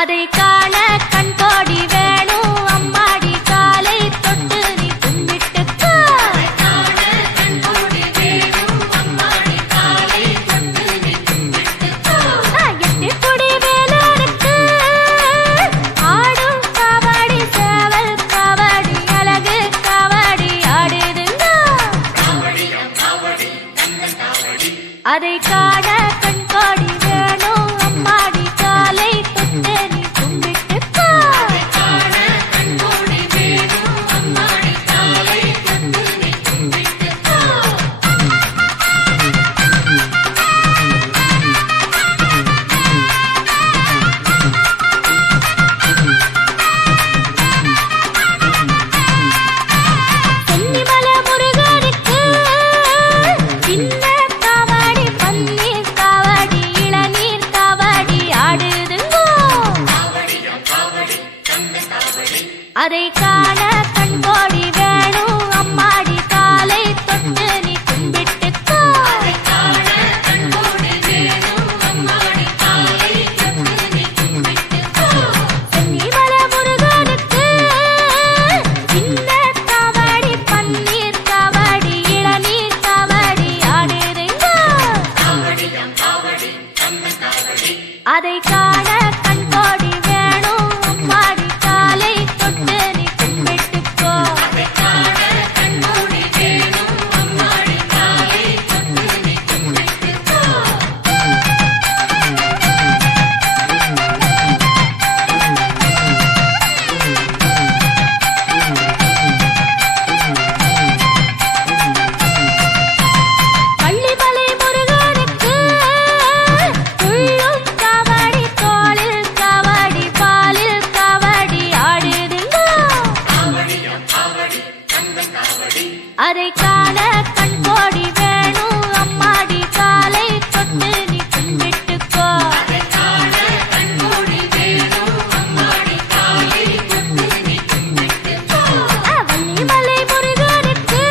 அதை காண கண்கோடி வேணும் அம்மாடி காலை தொட்டு நீ கும்பிட்டுக்கோ. எட்டிக்குடி வேலருக்கு ஆடும் காவடி சேவல் காவடி அழகு காவடி ஆடுதுங்க. அதை காண கண்கோடி வேணும் அம்மாடி காலை தொட்டு நீ கும்பிட்டுக்கோ. சென்னிமலை முருகனுக்கு சின்ன காவடி பன்னீர் காவடி இளநீர் காவடி ஆடுதுங்கோ. அதை காண கண்கோடி வேணும் அம்மாடி காலை தொட்டு நீ கும்பிட்டுக்கோ. சென்னிமலை முருகனுக்கு சின்ன காவடி பன்னீர் காவடி இளநீர் காவடி ஆடுதுங்கோ. அதை காண கண்கோடி வேணும் அம்மாடி காலை தொட்டு நீ கும்பிட்டுக்கோ. பள்ளிமலை முருகனுக்கு துள்ளும் காவடி தோளில் காவடி பாலில் காவடி ஆடுதுங்கோ. அதை காண கண்கோடி வேணும் அம்மாடி காலை தொட்டு நீ கும்பிட்டுக்கோ. வள்ளிமலை முருகனுக்கு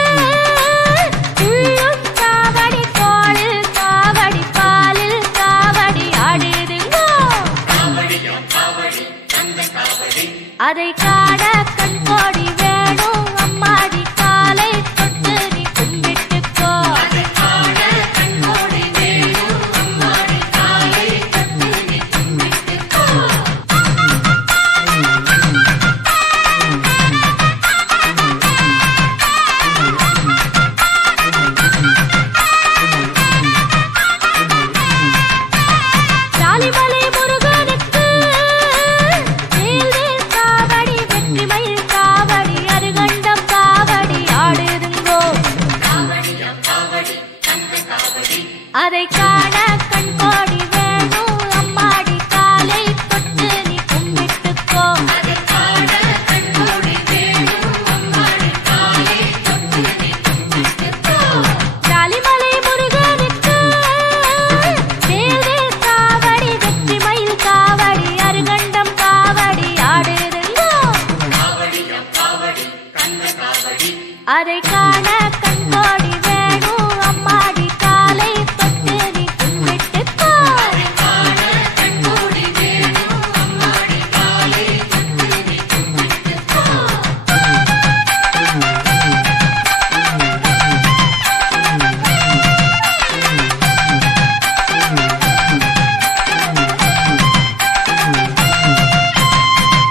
துள்ளும் காவடி தோளில் காவடி பாலில் காவடி ஆடுதுங்கோ. அதை காண கண்கோடி வேணும் அம்மாடி காலை தொட்டு நீ கும்பிட்டுக்கோ. சாலிமலை முருகனுக்கு வேல்வேல் காவடி வெற்றிமயில் காவடி அருகண்டம் காவடி ஆடுதுங்கோ. அதை காண கண்கோடி வேணும் அம்மாடி காலை தொட்டு நீ கும்பிட்டுக்கோ. சாலிமலை முருகனுக்கு வேல்வேல் காவடி வெற்றிமயில் காவடி அருகண்டம் காவடி ஆடுதுங்கோ. அதை காண கண்கோடி வேணும் அம்மாடி காலை தொட்டு நீ கும்பிட்டுக்கோ.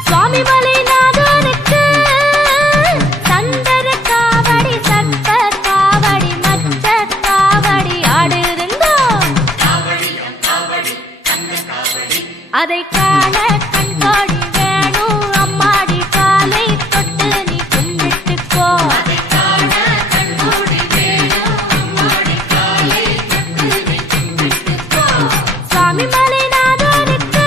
சுவாமிமலை நாதனுக்கு சந்தர காவடி சர்ப்ப காவடி மச்ச காவடி ஆடுதுங்கோ. அதை காண கண்கோடி வேணும் அம்மாடி காலை தொட்டு நீ கும்பிட்டுக்கோ. சுவாமிமலை நாதனுக்கு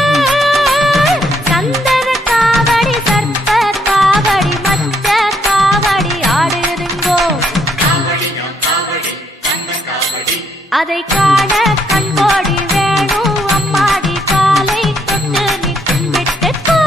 சந்தர காவடி சர்ப்ப காவடி மச்ச காவடி ஆடுதுங்கோ. அதை காண கண்கோடி வேணும் அம்மாடி காலை தொட்டு நீ கும்பிட்டுக்கோ.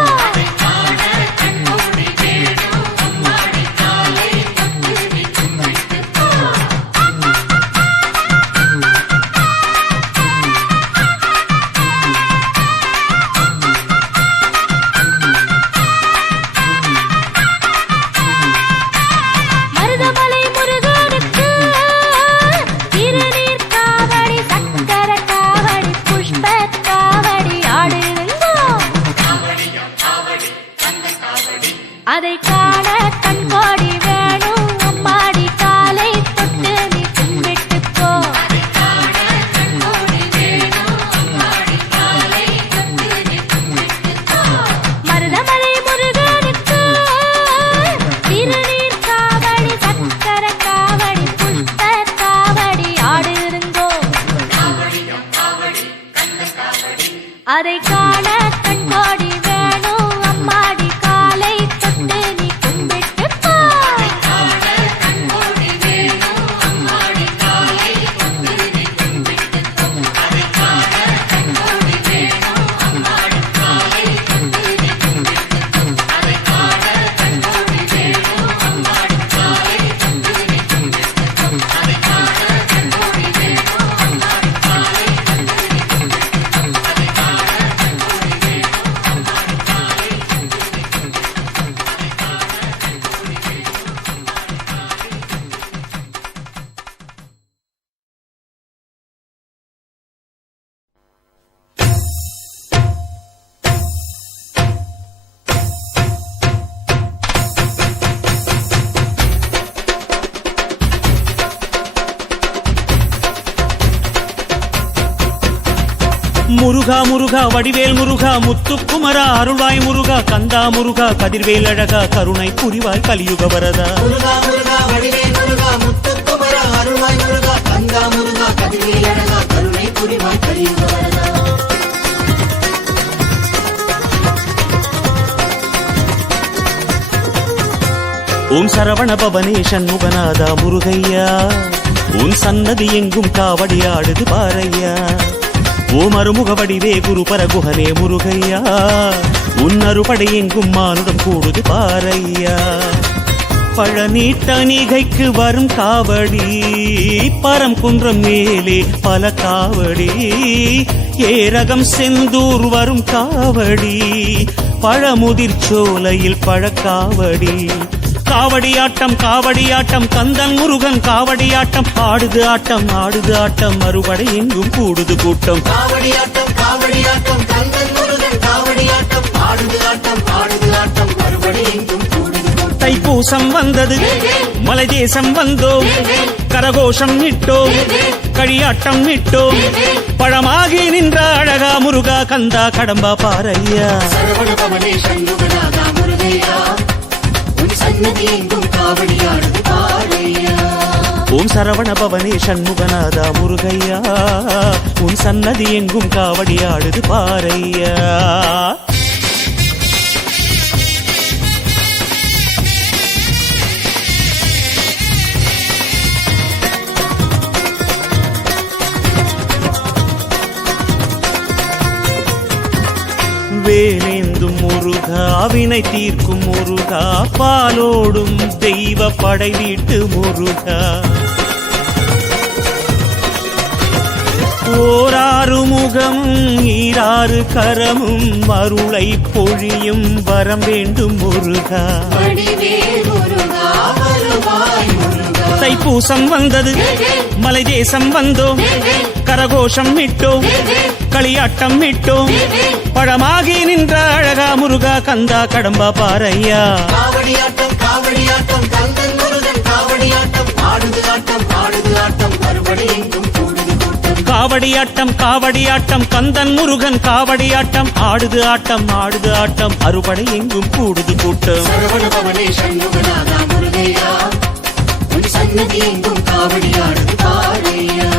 அதை காண கண்கோடி வேணும் அம்மாடி காலை தொட்டு நீ கும்பிட்டுக்கோ மருதமலை முருகனுக்கு திருநீர் காவடி சக்கர காவடி புஷ்ப காவடி ஆடுருங்கோ அதை காண கண்கோடி வேணும் அம்மாடி காலை தொட்டு நீ கும்பிட்டுக்கோ முருகா முருகா வடிவேல் முருகா முத்துக்குமரா அருள்வாய் முருகா கந்தா முருகா கதிர்வேல் அழகா கருணை புரிவாய் கலியுக வரதா முருகா முருகா வடிவேல் முருகா முத்துக்குமரா அருள்வாய் முருகா கந்தா முருகா கதிர்வேல் அழகா கருணை புரிவாய் கலியுக வரதா ஓம் சரவண பவனே சண்முகநாதா முருகையா உன் சன்னதி எங்கும் காவடி ஆடுது பாரையா ஓம் அருமுக வடிவே குரு பரகுஹனே முருகையா உன் அறுபடை எங்கும் மானுடம் கூடுது பாரையா பழனி தணிகைக்கு வரும் காவடி பரம் குன்றம் மேலே பல காவடி ஏரகம் செந்தூர் வரும் காவடி பழமுதிர் சோலையில் பழக்காவடி காவடியாட்டம் கந்தன் முருகன் காவடியாட்டம் ஆடுது ஆட்டம் மறுபடை எங்கும் கூடுது கூட்டம் காவடியாட்டம் கந்தன் முருகன் காவடியாட்டம் ஆடுது ஆட்டம் மறுபடி எங்கும் கூடுது கூட்டம் தைப்பூசம் வந்தது மலை தேசம் வந்தோம் கரகோஷம் இட்டோம் களியாட்டம் இட்டோம் பழமாகி நின்ற அழகா முருகா கந்தா கடம்பா பாரையா சரவண பவனே சண்முகநாதா முருகையா உன் சன்னதி எங்கும் காவடி ஆடுது பாரையா ஓம் சரவண பவனே சண்முகநாதா முருகையா உன் சன்னதி எங்கும் காவடி ஆடுது பாரையா வேலேந்தும் முருகா வினை தீர்க்கும் முருகா பாலோடும் தெய்வ படை வீட்டு முருகா ஓராறு முகமும் ஈராறு கரமும் அருளை பொழியும் வரம் வேண்டும் முருகா வடிவேல் முருகா வருவாய் முருகா தைப்பூசம் வந்தது மலை தேசம் வந்தோம் கரகோஷம் இட்டோம் களியாட்டம் இட்டோம் பழமாகி நின்ற அழகா முருகா கந்தா கடம்பா பாரையா காவடியாட்டம் கந்தன் முருகன் காவடியாட்டம் ஆடுது ஆட்டம் மறுபடி எங்கும் கூடுது கூட்டம் காவடியாட்டம் கந்தன் முருகன் காவடியாட்டம் ஆடுது ஆட்டம் அறுபடை எங்கும் கூடுது கூட்டம் சரவண பவனே சண்முகநாதா முருகையா உன் சன்னதி எங்கும் காவடி ஆடுது பாரையா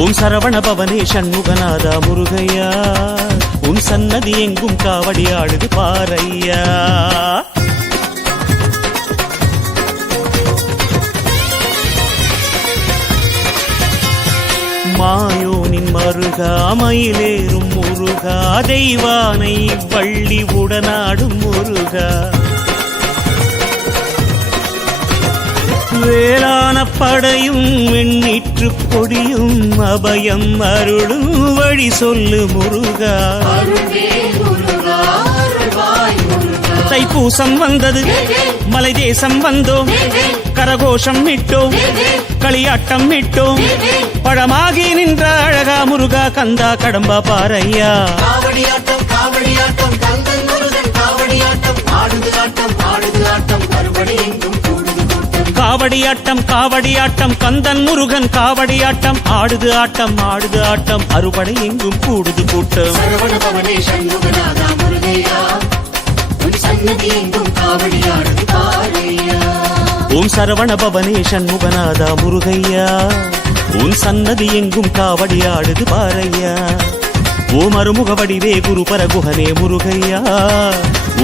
ஓம் சரவண பவனே சண்முகநாதா முருகையா உன் சன்னதி எங்கும் காவடி ஆடுது பாரையா மாயோனின் மருகா மயிலேறும் முருகா தெய்வானை வள்ளி உடனாடும் முருகா வேளான படையும் வெண்ணீற்று பொடியும் அபயம் அருளும் வழி சொல்லு முருகா தைப்பூசம் வந்தது மலை தேசம் வந்தோம் கரகோஷம் இட்டோம் களியாட்டம் இட்டோம் பழமாகி நின்ற அழகா முருகா கந்தா கடம்பா பாரையா காவடியாட்டம் கந்தன் முருகன் காவடியாட்டம் ஆடுது காவடியாட்டம் காவடியாட்டம் கந்தன் முருகன் காவடியாட்டம் ஆடுது ஆட்டம் ஆடுது ஆட்டம் அறுபடை எங்கும் கூடுது கூட்டம் சரவண பவனே சண்முகநாதா முருகையா உன் சன்னதி எங்கும் காவடியாடுது பாரையா ஓம் சரவண பவனே சண்முகநாதா முருகையா உன் சன்னதி எங்கும் காவடியாடுது பாரையா ஓம் அருமுக வடிவே குரு பரகுகனே முருகையா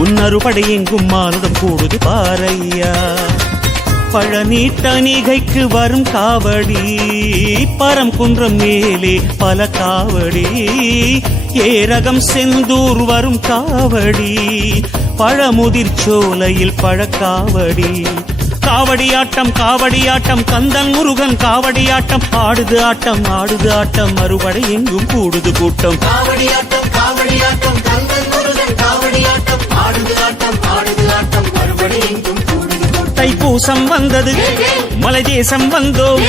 உன் அறுபடை எங்கும் மானுடம் கூடுது பாரையா பழனி தணிகைக்கு வரும் காவடி பரம் குன்றம் மேலே பல காவடி ஏரகம் செந்தூர் வரும் காவடி பழமுதிர் சோலையில் பழக்காவடி காவடியாட்டம் காவடியாட்டம் கந்தன் முருகன் காவடியாட்டம் ஆடுது ஆட்டம் ஆடுது ஆட்டம் அறுபடை எங்கும் கூடுது கூட்டம் காவடியாட்டம் காவடியாட்டம் கந்தன் முருகன் காவடியாட்டம் ஆடுது ஆட்டம் ஆடுது ஆட்டம் மறுபடி எங்கும் கூடுது கூட்டம் தைப்பூசம் வந்தது மலை தேசம் வந்தோம்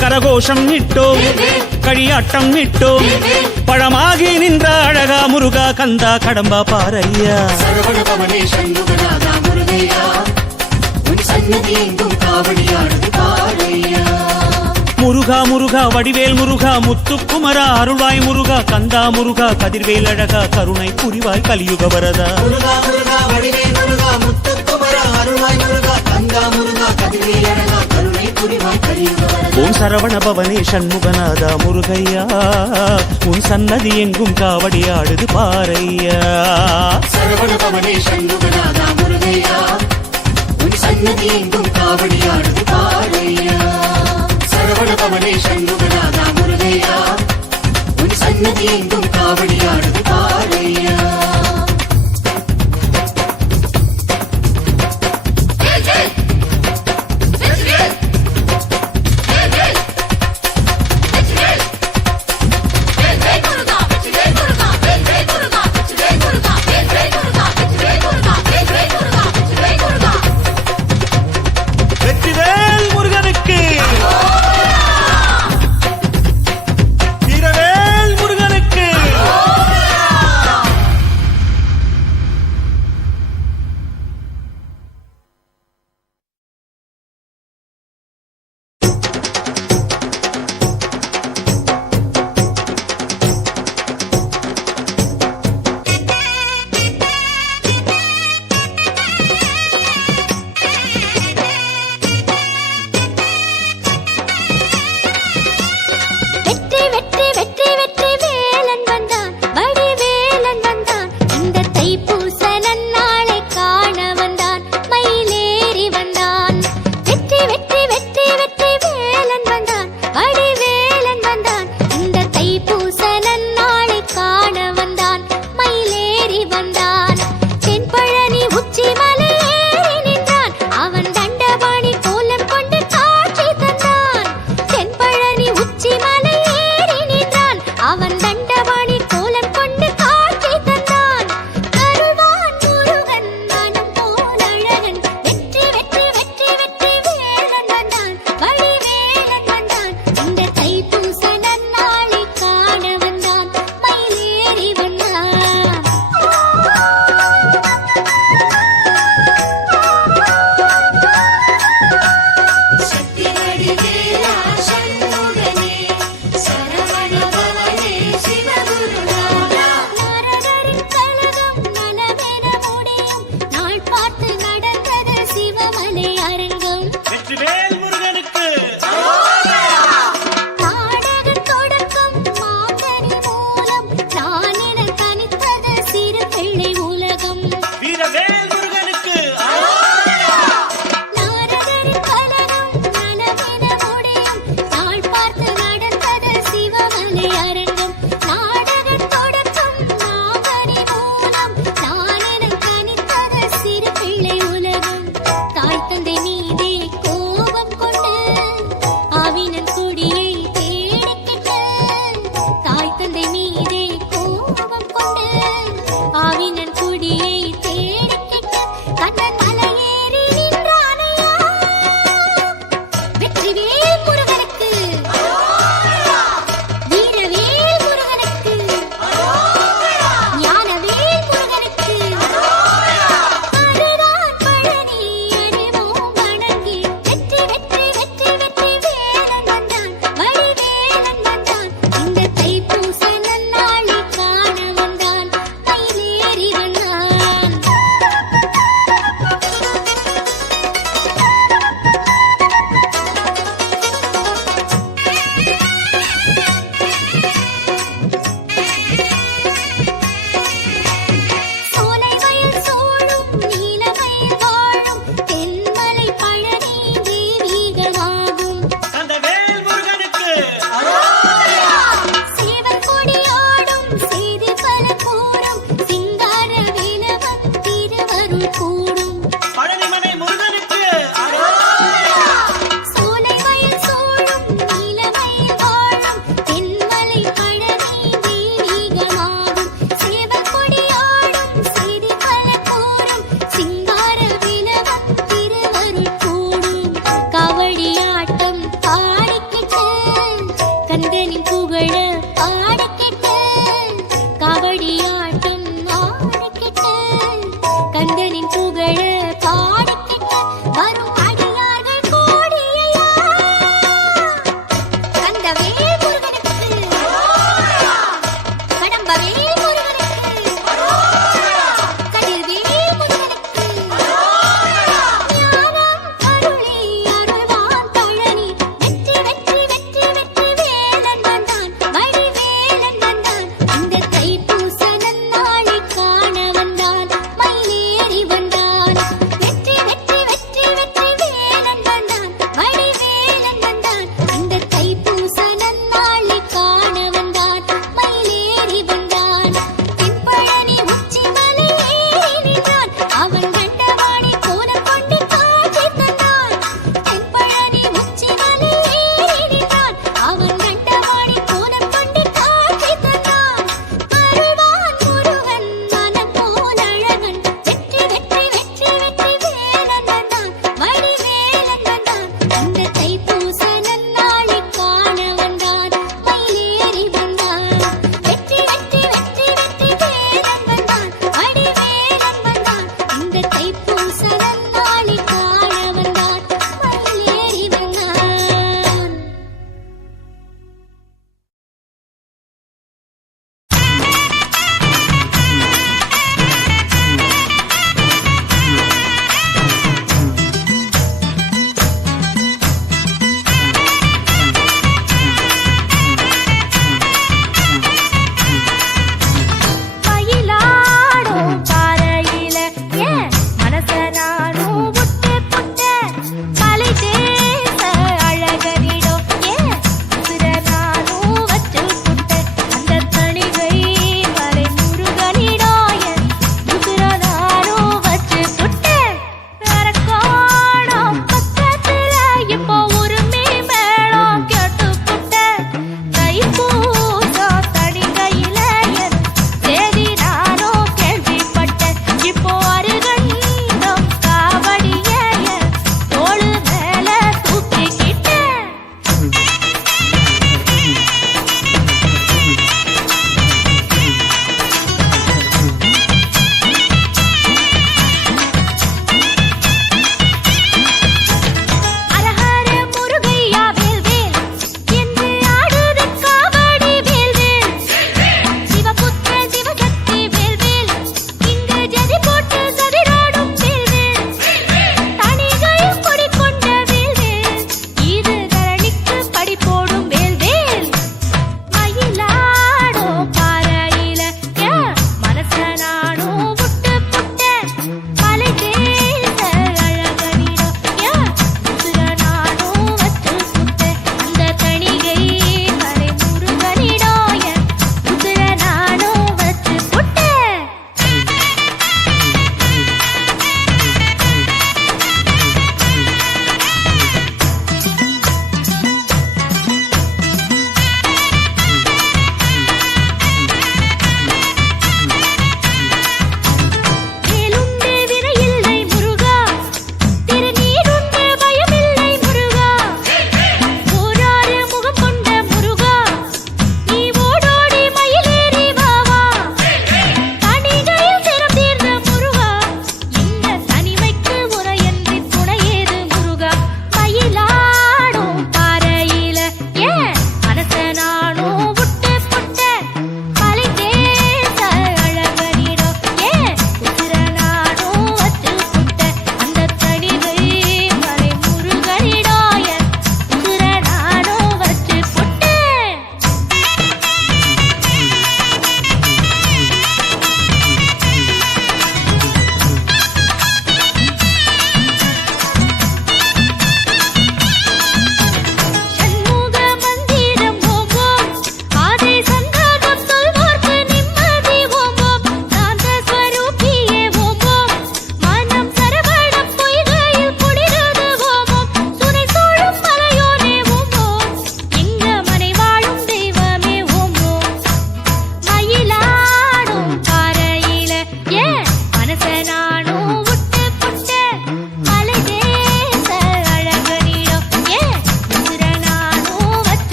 கரகோஷம் இட்டோம் களியாட்டம் இட்டோம் பழமாகி நின்ற அழகா முருகா கந்தா கடம்பா பாரையா சரவண பவனே சண்முகநாதா முருகையா உன் சன்னதி எங்கும் காவடியாடுது பாரையா முருகா முருகா வடிவேல் முருகா முத்துக்குமரா அருள்வாய் முருகா கந்தா முருகா கதிர்வேல் அழகா கருணை புரிவாய் கலியுக வரதா முருகா முருகா வடிவேல் முருகா முத்துக்குமரா அருள்வாய் முருகா கந்தா முருகா கதிர்வேல் அழகா கருணை புரிவாய் கலியுக வரதா ஓம் சரவண பவனே சண்முகநாதா முருகையா உன் சன்னதி எங்கும் காவடியாடுது பாரையா சரவண பவனே சண்முகநாதா முருகையா உன் சன்னதி எங்கும் காவடியாடுது பாரையா சரவண பவனே சண்முகநாதா முருகையா உன் சன்னதி எங்கும் காவடியாடுது பாரையா வெற்றிவேல் முருகனுக்கு வீரவேல் முருகனுக்கு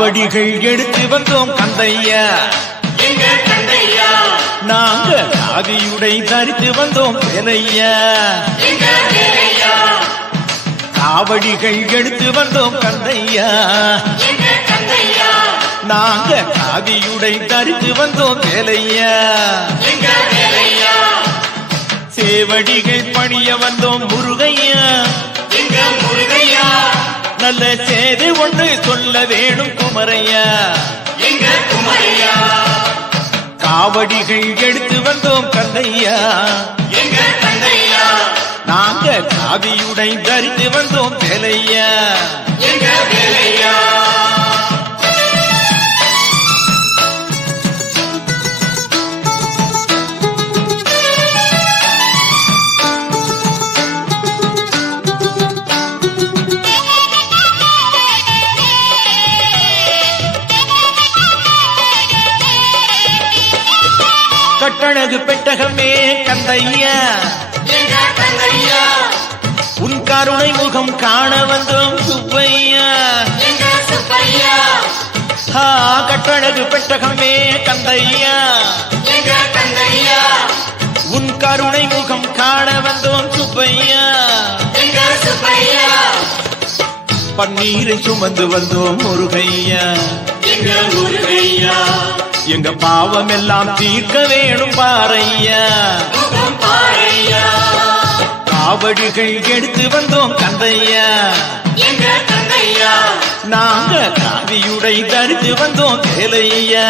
காவடிகள் எடுத்து வந்தோம் கந்தையா, நாங்க காவியுடை தரித்து வந்தோம் வேலையா. காவடிகள் எடுத்து வந்தோம் கந்தையா, நாங்க காவியுடை தரித்து வந்தோம் வேலையா. சேவடிகள் பணிய வந்தோம் முருகையா, நல்ல சேது ஒன்று சொல்ல வேணும் குமரையா. காவடிகள் எடுத்து வந்தோம் கந்தையா, நாங்க காவியுடை தரித்து வந்தோம் வேலையா. கட்டழகு பெட்டகமே கந்தையா, உன் கருணை முகம் காண வந்தோம் சுப்பையா. கட்டழகு பெட்டகமே கந்தையா, உன் கருணை முகம் காண வந்தோம் சுப்பையா. பன்னீரை சுமந்து வந்தோம் முருகையா, எங்க பாவம் எல்லாம் தீர்க்க வேணும் பாரையா. காவடிகள் எடுத்து வந்தோம் கந்தையா, நாங்க காவியுடை தரித்து வந்தோம் வேலையா.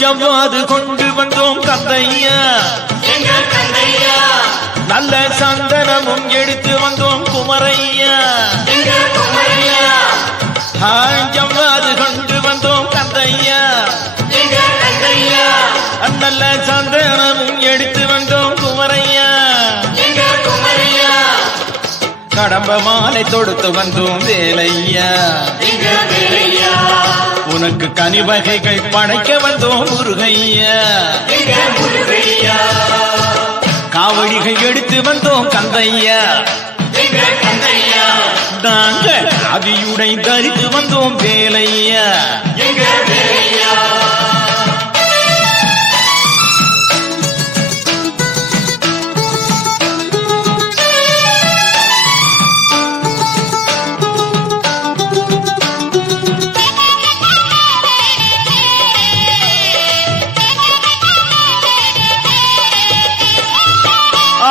ஜவ்வாது கொண்டு வந்தோம் கந்தையா, நல்ல சந்தனமும் எடுத்து வந்தோம் குமரையா. ஜவ்வாது கொண்டு வந்தோம் கந்தையா, நல்ல சந்தனமும் எடுத்து வந்தோம் குமரையா. கடம்ப மாலை தொடுத்து வந்தோம் வேலையா, உனக்கு கனிவகைகள் படைக்க வந்தோம் முருகையா. காவடிகள் எடுத்து வந்தோம் கந்தையா, நாங்க காவியுடை தரித்து வந்தோம் வேலையா.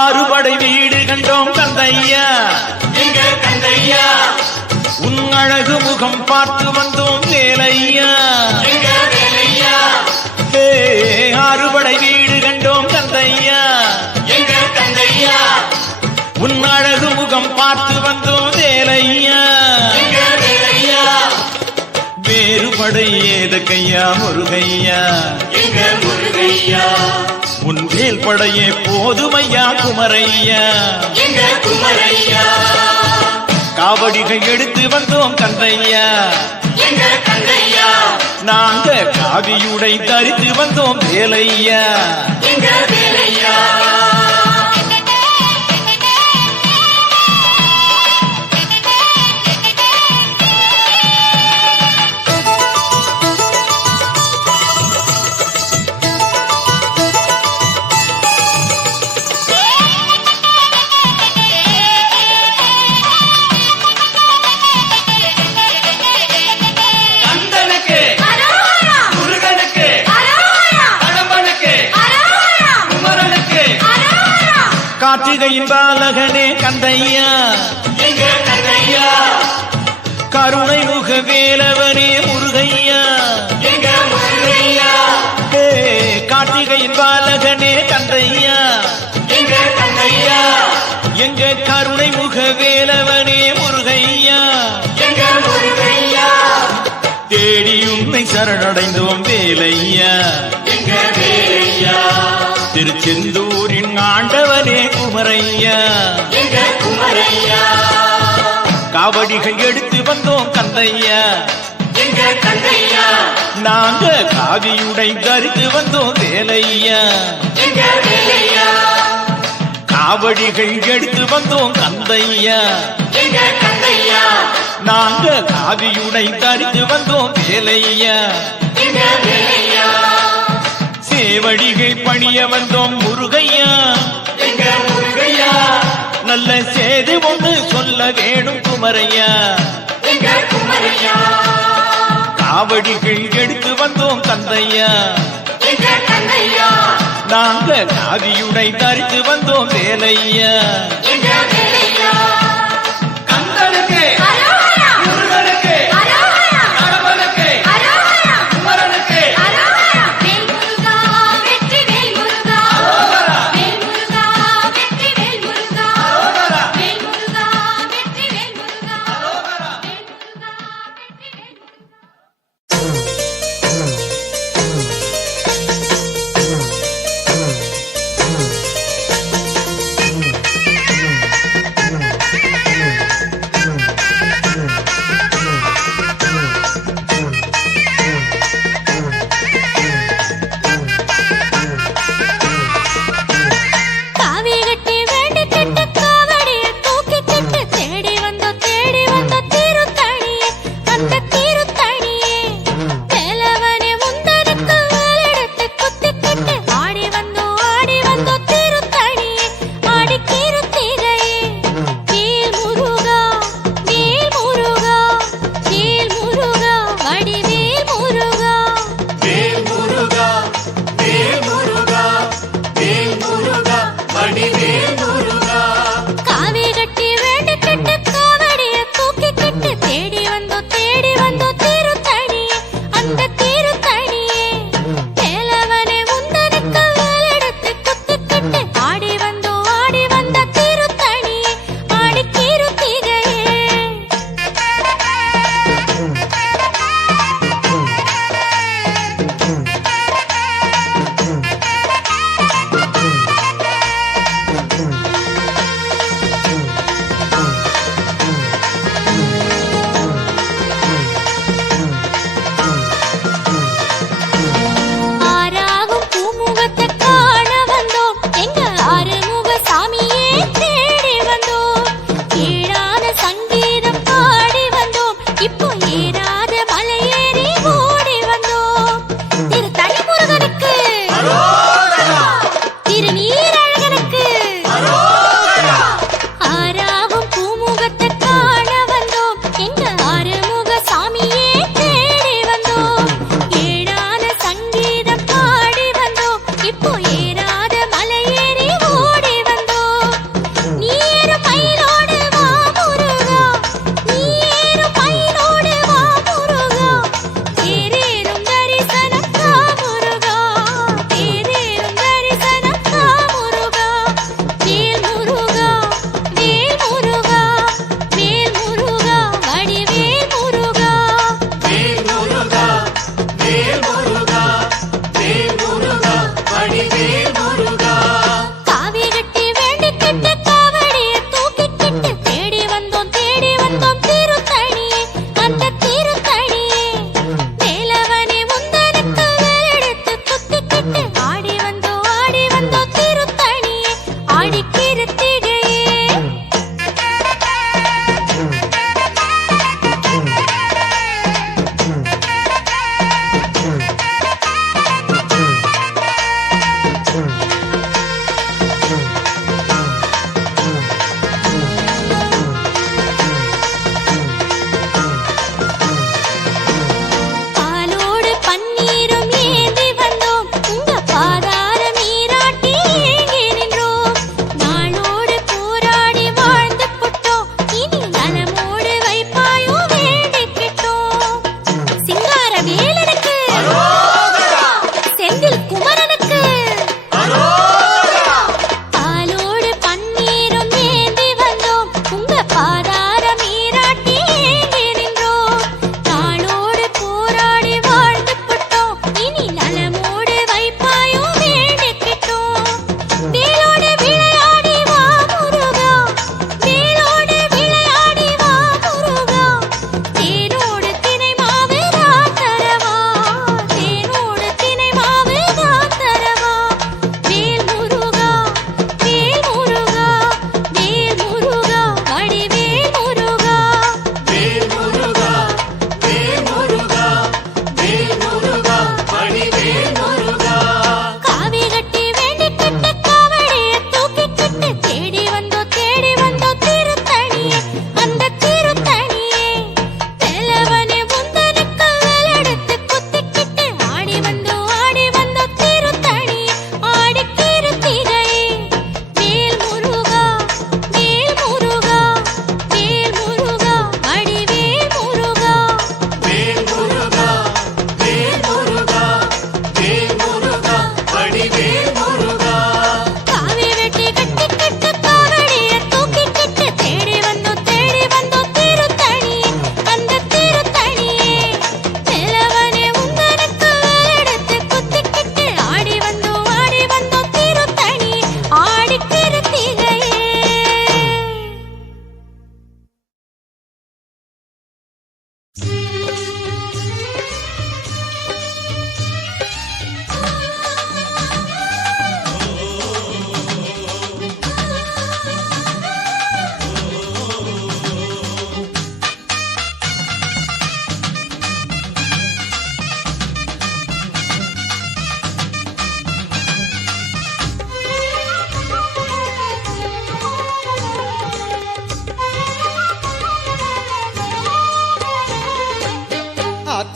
ஆறுபடை வீடு கண்டோம் கந்தையா, உன் அழகு முகம் பார்த்து வந்தோம் வேலையா. ஆறுபடை வீடு கண்டோம் கந்தையா, உன் அழகு முகம் பார்த்து வந்தோம் வேலையா. வேறுபடை ஏதுக்கையா முருகையா, உன் வேல் படையே போதுமையா குமரையா. காவடிகள் எடுத்து வந்தோம் கந்தையா, நாங்க காவியுடை தரித்து வந்தோம் வேலையா. கார்த்திகையின் பாலகனே கந்தையா, கருணை முக வேலவனே முருகையா. கார்த்திகையின் பாலகனே கந்தையா, எங்க கருணை முக வேலவனே முருகையா. உன்னை சரணடைந்தோம் வேலையா திருச்செந்தூரின் ஆண்டவனே குமரையா காவடிகள் எடுத்து வந்தோம் கந்தையா நாங்க காவியுடை தரித்து வந்தோம் வேலையா காவடிகள் எடுத்து வந்தோம் கந்தையா நாங்க காவியுடை தரித்து வந்தோம் வேலையா சேவடிகள் பணிய வந்தோம் முருகையா நல்ல செய்தி ஒன்று சொல்ல வேணும் குமரையா காவடிகள் எடுத்து வந்தோம் கந்தையா நாங்க காவியுடை தரித்து வந்தோம் வேலையா கந்தனுக்கு முருகனுக்கு கடவுளுக்கு குமரனுக்கு வேல் முருகா வெற்றி வேல் முருகா வேல் முருகா வெற்றி வேல் முருகா வேல் முருகா வெற்றி வேல் முருகா வேல் முருகா வெற்றி வேல் முருகா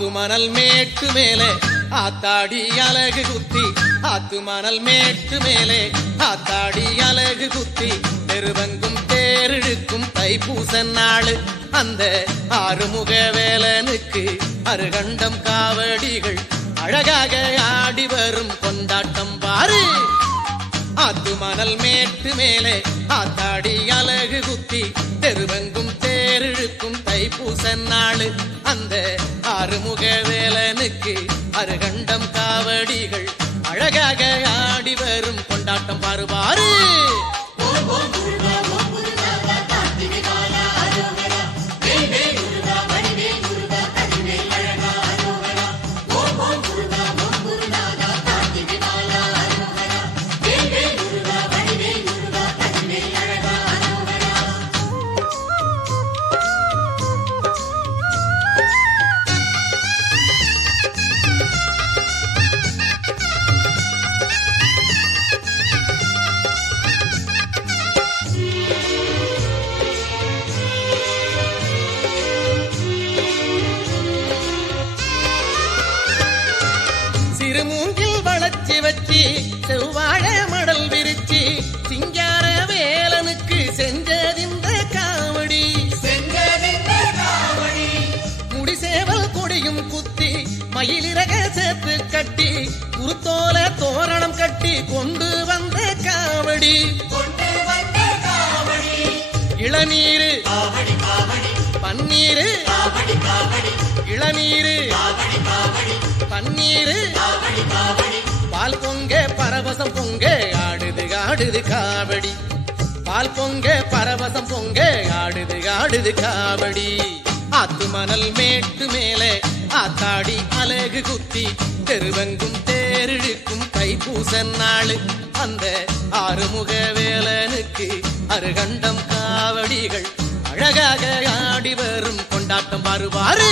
ஆத்து மணல் மேட்டு மேலே ஆத்தாடி அலகு குத்தி ஆத்து மணல் மேட்டு மேலே ஆத்தாடி அலகு குத்தி தெருவெங்கும் தேரிழுக்கும் தைப்பூச நாளு அந்த ஆறுமுக வேலனுக்கு அருகண்டம் காவடிகள் அழகாக ஆடி வரும் கொண்டாட்டம் பாரு. ஆத்து மணல் மேட்டு மேலே ஆத்தாடி அலகு குத்தி தெருவெங்கும் தேரிழுக்கும் தைப்பூச நாளு அந்த ஆறுமுக வேலனுக்கு அருகண்டம் காவடிகள் அழகாக ஆடி வரும் கொண்டாட்டம் பாருபாரு. மூங்கில் வளர்ச்சி வச்சி செவ்வாழ மடல் விரிச்சி சிங்கார வேலனுக்கு செஞ்சதிந்த காவடி முடிசேவல் கொடியும் குத்தி மயிலிறக சேர்த்து கட்டி குருத்தோல தோரணம் கட்டி கொண்டு வந்த காவடி இளநீரு பன்னீரு இளநீரு பன்னீரு பால் பொங்க பரவசம் பொங்க ஆடுது ஆடுது காவடி பால் பொங்க பரவசம் பொங்க ஆடுது ஆடுது காவடி. ஆத்து மணல் மேட்டு மேலே ஆத்தாடி அலகு குத்தி தெருவெங்கும் தேரிழுக்கும் தைப்பூச நாளு அந்த ஆறுமுக வேலனுக்கு அருகண்டம் காவடிகள் அழகாக ஆடி வரும் கொண்டாட்டம் பாருவாரு.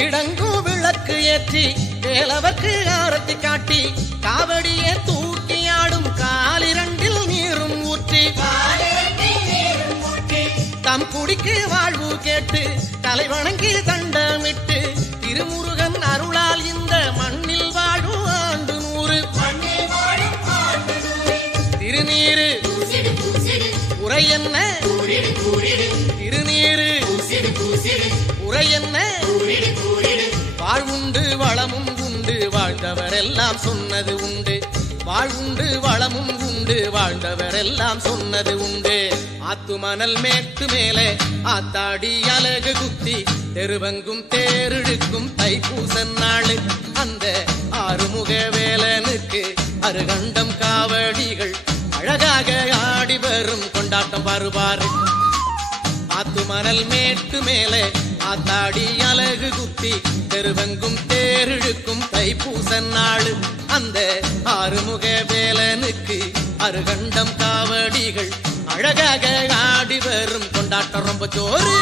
இடங்கு விளக்கு ஏற்றி வேலவர்க்கு ஆரத்தி காட்டி காவடியே தூக்கி ஆடும் காலிரண்டில் நீரும் ஊற்றி தம் குடிக்கு வாழ்வு கேட்டு தலைவணங்கி தண்டமிட்டு திருமுருகன் அருளால் இந்த மண்ணில் வாழும் ஆண்டு 100 திருநீரு உரை என்ன திருநீரு உரை என்ன வாழ்வுண்டு வளமும் உண்டு வாழ்ந்தவரெல்லாம் சொன்னது உண்டு வாழ்வுண்டு வளமும் உண்டு வாழ்ந்தவரெல்லாம் சொன்னது உண்டு. ஆத்து மணல் மேட்டு மேலே ஆத்தாடி அலகு குத்தி தெருவெங்கும் தேரிழுக்கும் தைப்பூச நாளு அந்த ஆறுமுக வேலனுக்கு அருகண்டம் காவடிகள் அழகாக ஆடி வரும் கொண்டாட்டம் பாருபாரு. ஆத்து மணல் மேட்டு மேலே ஆத்தாடி அலகு குத்தி தெருவெங்கும் தேரிழுக்கும் தைப்பூச நாளு அந்த ஆறுமுக வேலனுக்கு அருகண்டம் காவடிகள் அழகாக ஆடி வரும் கொண்டாட்டம் ரொம்ப ஜோரு.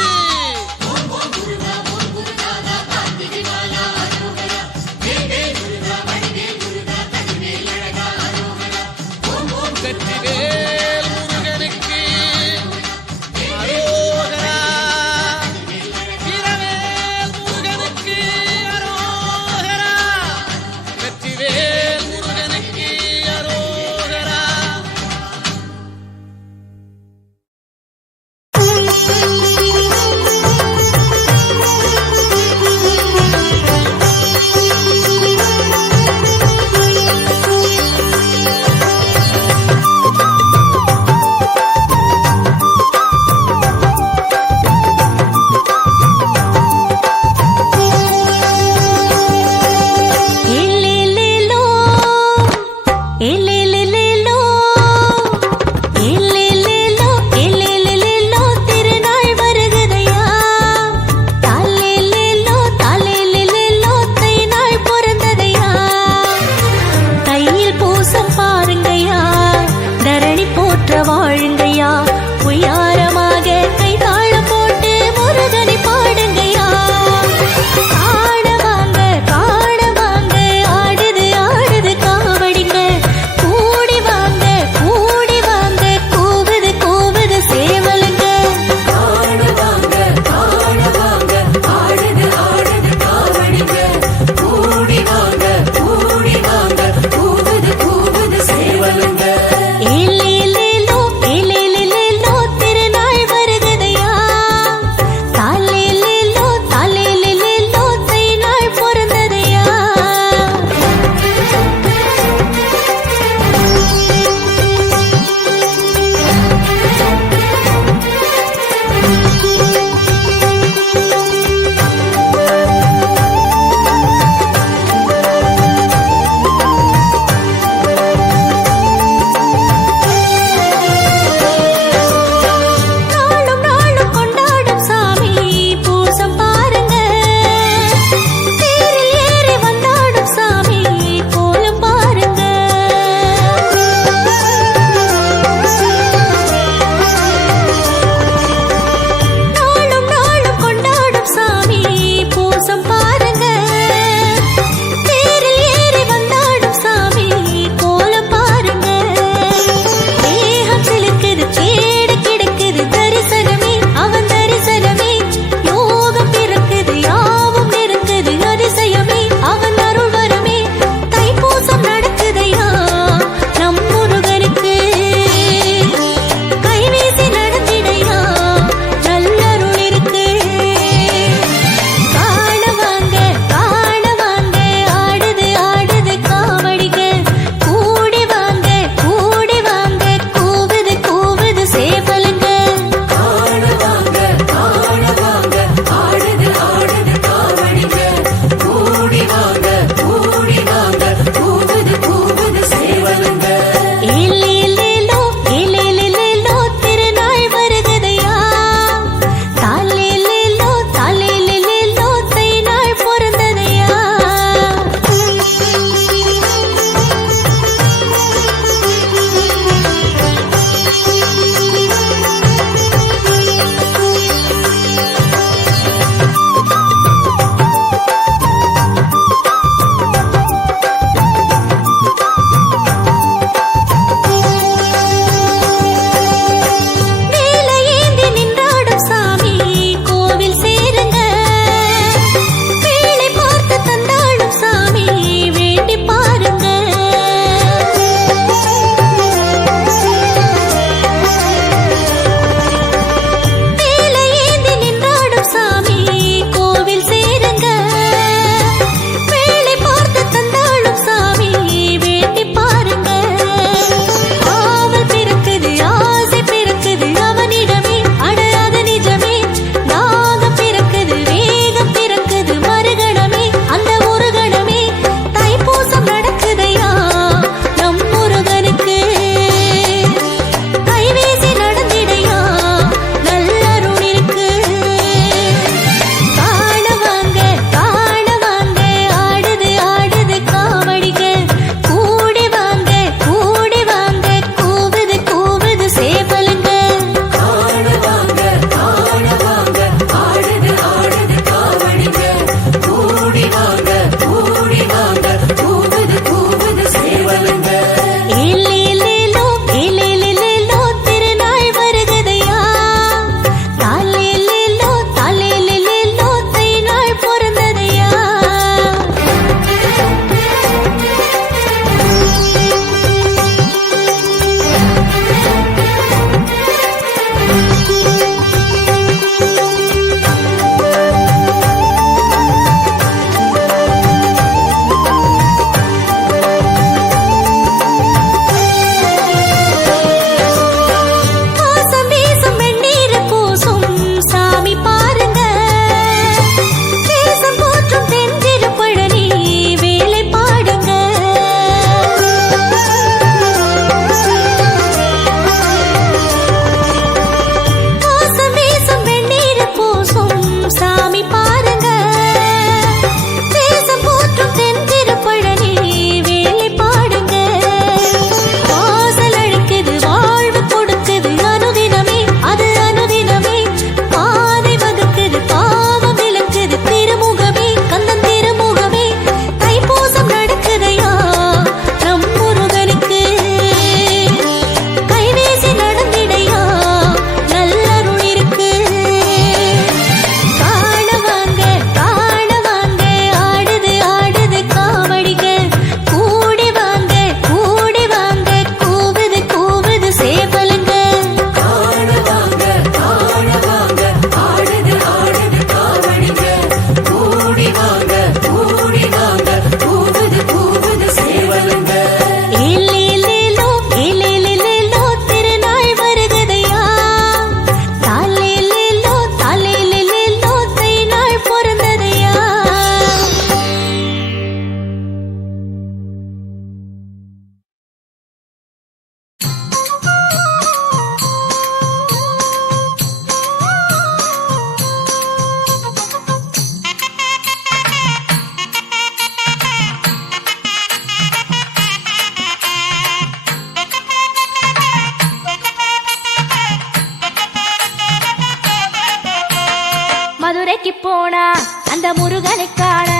போனா அந்த முருகனை காண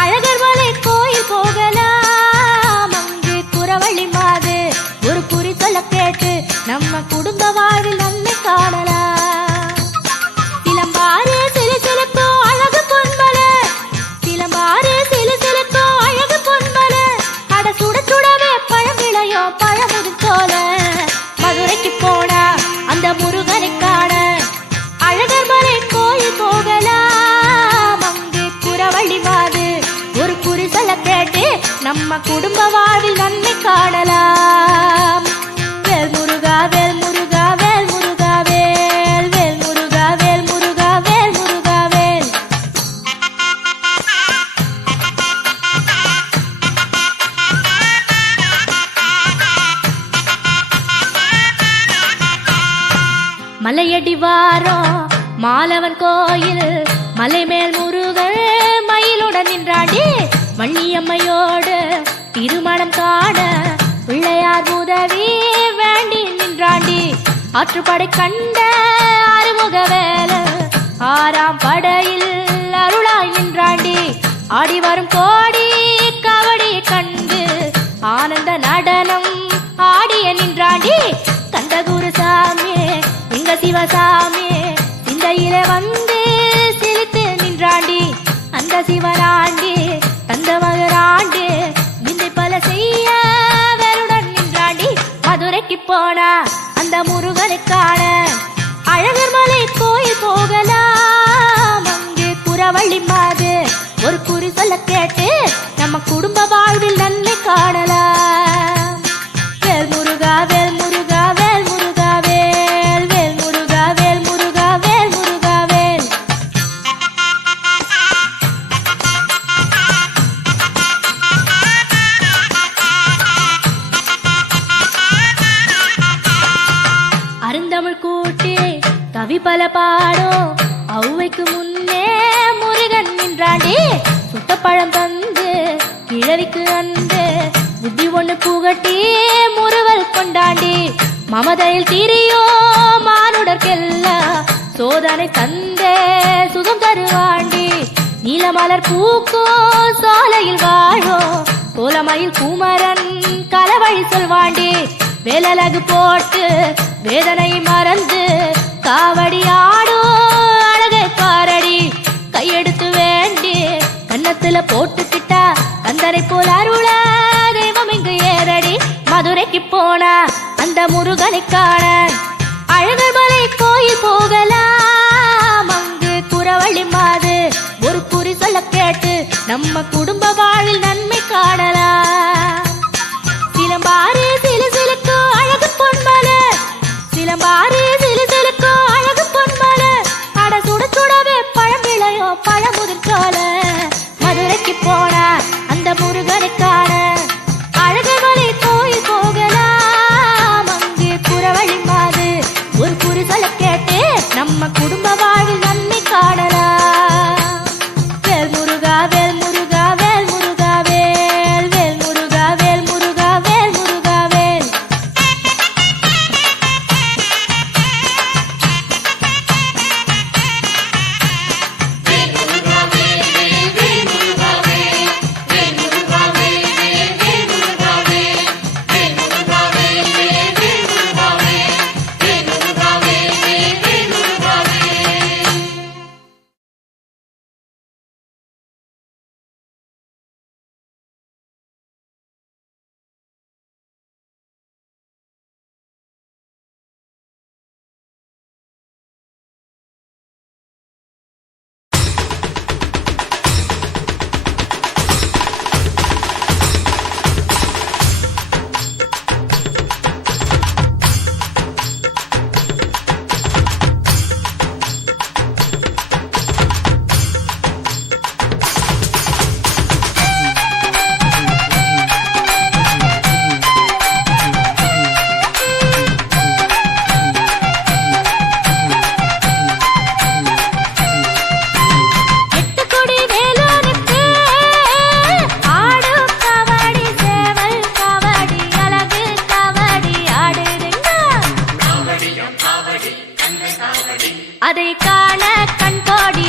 அழகர் மலை கோயில் போகலாம். அங்கு குறவழி மாது ஒரு குறி சொல்ல கேட்டு நம்ம குடும்ப வாழ்வில் நன்மை காணலாம். சிலம்பாறு சிலு சிலுக்கோ அழகு பொன்மலை, சிலம்பாறு சிலு சிலுக்கோ அழகு பொன்மலை, அட சுட சுடவே பழம் விளையோ பழமுதிர் போல. மதுரைக்கு போனா அந்த முருகனை காண அழகர் மலை கோயில் போகலாம். அங்கு குறவழி மாது ஒரு குறி சொல்ல கேட்டு நம்ம குடும்ப வாழ்வில் நன்மை காணலாம். வேல் முருகா வேல் முருகா வேல் முருகா வேல், வேல் முருகா வேல் முருகா வேல் முருகா வேல். மலையடி வாரம் மாலவன் கோயில் மலை மேல் முருகன் மயிலுடன் நின்றாண்டி. வள்ளியம்மையோடு திருமணம் காண பிள்ளையார் உதவி வேண்டி நின்றாண்டி. ஆற்றுப்படை கண்ட அறுமுக வேல ஆறாம் படையில் அருளாய் நின்றாண்டி. ஆடி வரும் கோடி கவடி கண்டு ஆனந்த நடனம் ஆடிய நின்றாண்டி. கந்தகுரு சாமி எங்க சிவசாமி சிந்தையில வந்து சிரித்து நின்றாண்டி. அந்த சிவனாண்டி தந்த மகராண்டி நிந்தை பல செய்ய வேலுடன் நின்றாண்டி. மதுரைக்கு போனா அந்த முருகனை காண அழகர் மலை கோயில் போகலாம். அங்கு குறவழி மாது ஒரு குறி சொல்ல கேட்டு நம்ம குடும்ப வாழ்வில் நன்மை காணலாம். வேல் முருகா வேல் முருகா வேல் முருகா வேல், வேல் முருகா வேல் முருகா வேல் முருகா வேல். அருந்தமிழ் கூட்டி கவி பல பாடும் ஔவைக்கு முன்னே முருகன் நின்றாண்டி. சுட்டப்பழம் தந்து கிழவிக்கு அன்று புத்தி ஒண்ணு புகட்டி முறுவல் கொண்டாண்டி. மமதையில் திரியோ மானுடர்க்கெல்லாம் சோதனை தந்தே சுகம் தருவாண்டி. நீலமலர் பூக்கோ சோலையில் வாழோ கோலமயில் குமரன் கலவழி சொல்வாண்டி. வேலழகு போட்டு வேதனை மறந்து காவடி ஆடோ அழகை பாரடி. கையெடுத்து வேண்டி கன்னத்துல போட்டுக்கிட்டா கந்தரை போல் அருள தெய்வம் இங்கு ஏறடி. மதுரைக்கு போனா அந்த முருகனை காண அழகர் மலை கோயில் போகலாம். அங்கு குறவழி மாது ஒரு குறி சொல்ல கேட்டு நம்ம குடும்ப வாழ்வில் நன்மை காணலாம். சிலம்பாறு சிலு சிலுக்கோ அழகு பொன்மலை, சிலம்பாறு சிலு சிலுக்கோ அழகு பொன்மலை, அட சுட சுடவே பழம் விளையோ பழமுதிர் போல. மதுரைக்கு போனா அந்த முருகனை காண அழகர் மலை கோயில் போகலாம். அங்கு குறவழி மாது ஒரு குறி சொல்ல கேட்டு நம்ம குடும்ப வாழ்வில் நன்மை காணலாம். வேல் முருகா வேல் முருகா வேல் முருகா வேல், வேல் முருகா வேல் முருகா வேல் முருகா வேல். அதை காண கண் கோடி